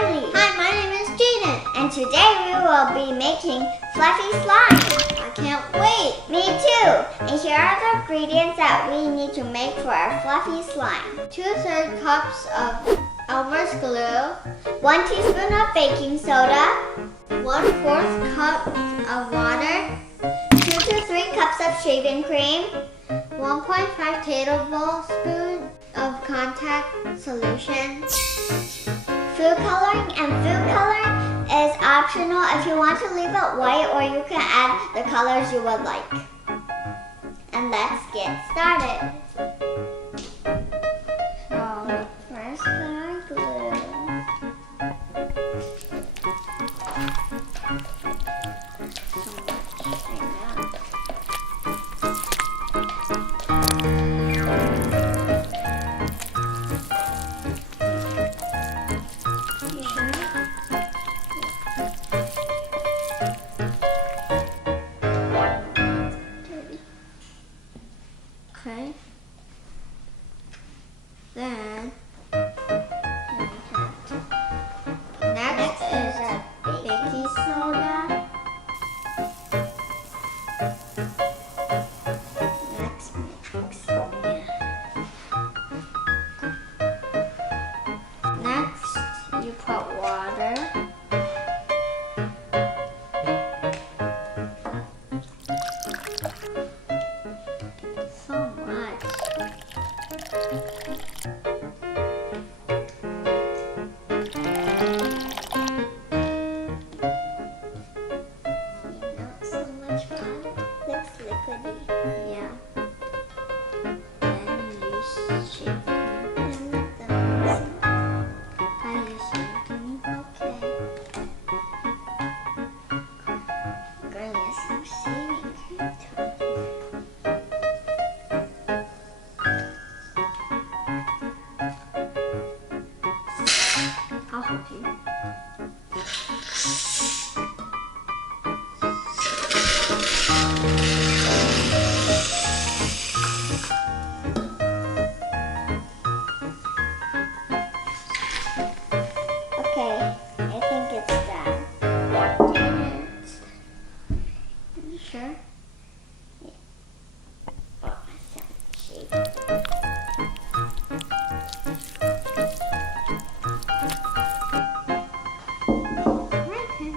Kylie. Hi, my name is Jayden. And today we will be making fluffy slime. I can't wait. Me too. And here are the ingredients that we need to make for our fluffy slime. 2/3 cups of Elmer's glue, 1 teaspoon of baking soda, 1/4 cup of water, 2 to 3 cups of shaving cream, 1.5 tablespoons of contact solution. Food coloring, and food coloring is optional if you want to leave it white, or you can add the colors you would like. And let's get started. So first put our glue. Okay. Then next is Baking soda. Next mix. next you put water. So much. Not so much water. Looks liquidy. Yeah. Then you shake. And let them mix. How you shaking? Okay. Girl, you're so shaving cream. I'll help you. Okay, I think it's done. You sure? Oh, some shade. Okay.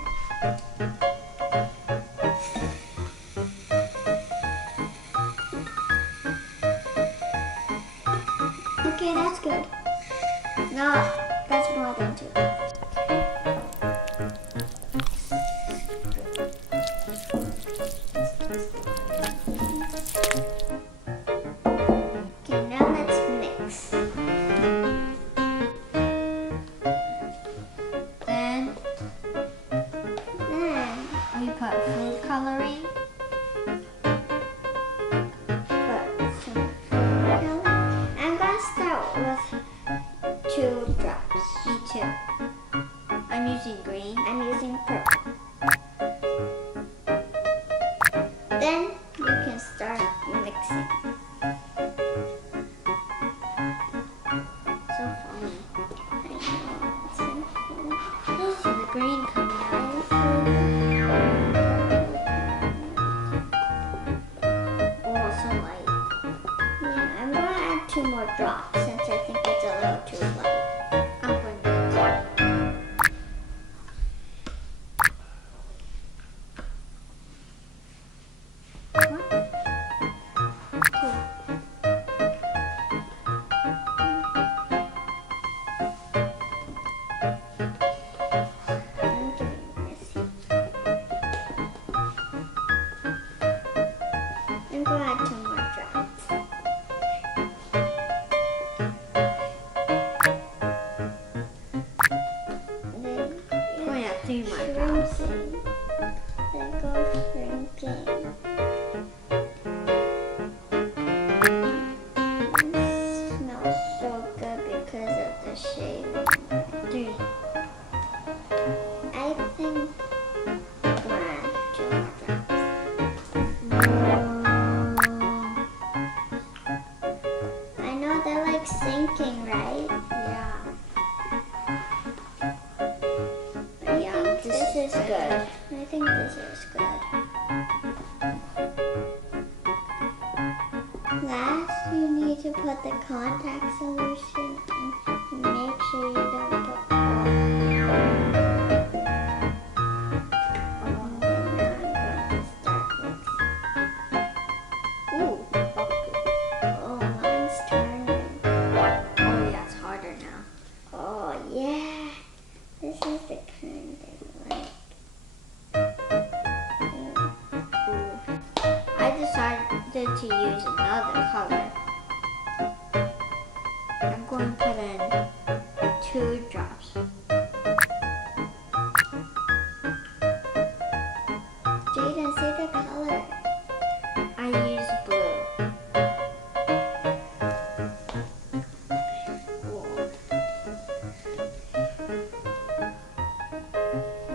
Okay, that's good. No, that's more than 2. Okay, now let's mix. Then Then we put food coloring. put some food coloring. I'm gonna start with 2 drops. Me too. I'm using green. I'm using purple. Then you can start mixing. So funny. I know, it's so cool. See the green coming out. Oh, so light. Yeah, I'm gonna add 2 more drops since I think it's a little too light. I'm going to. I'm getting messy. I'm gonna add 2 more drops. Then Going at 3 more drops. shrinking. Then go shrinking. It smells so good because of the shaving. 3. good. I think this is good. Last, you need to put the contact solution and make sure you don't put all. Ooh, Oh, mine's turning. oh yeah, it's harder now. Oh, yeah. This is the kind I like. Ooh. I decided to use another color. I'm going to put in 2 drops. Jayden, see the color. I use blue.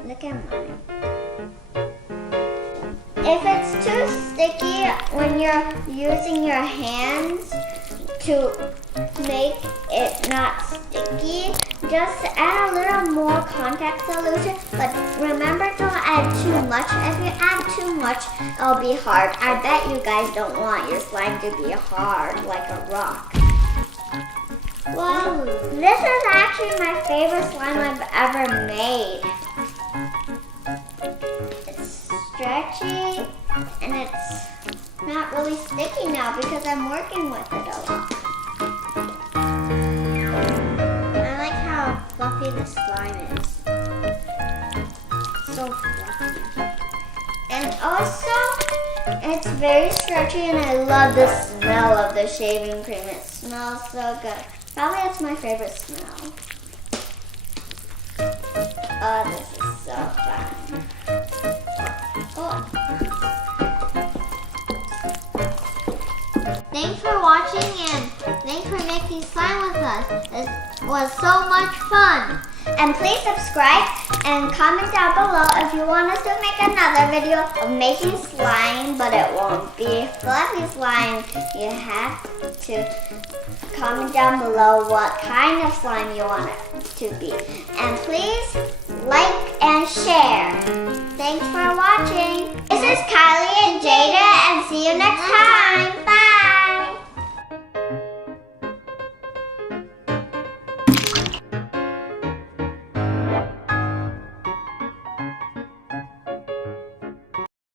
Look at mine. If it's too sticky when you're using your hands to make it not sticky, just add a little more contact solution, but remember don't add too much. If you add too much, it'll be hard. I bet you guys don't want your slime to be hard like a rock. Well, this is actually my favorite slime I've ever made. It's stretchy and it's not really sticky now because I'm working with it a lot. I like how fluffy the slime is. So fluffy. And also, it's very stretchy and I love the smell of the shaving cream. It smells so good. Probably it's my favorite smell. Oh, this is so fun. Oh. Thanks for watching and thanks for making slime with us. It was so much fun. And please subscribe and comment down below if you want us to make another video of making slime, but it won't be fluffy slime. You have to comment down below what kind of slime you want it to be. And please like and share. Thanks for watching. This is Kylie and Jayden, and see you next time.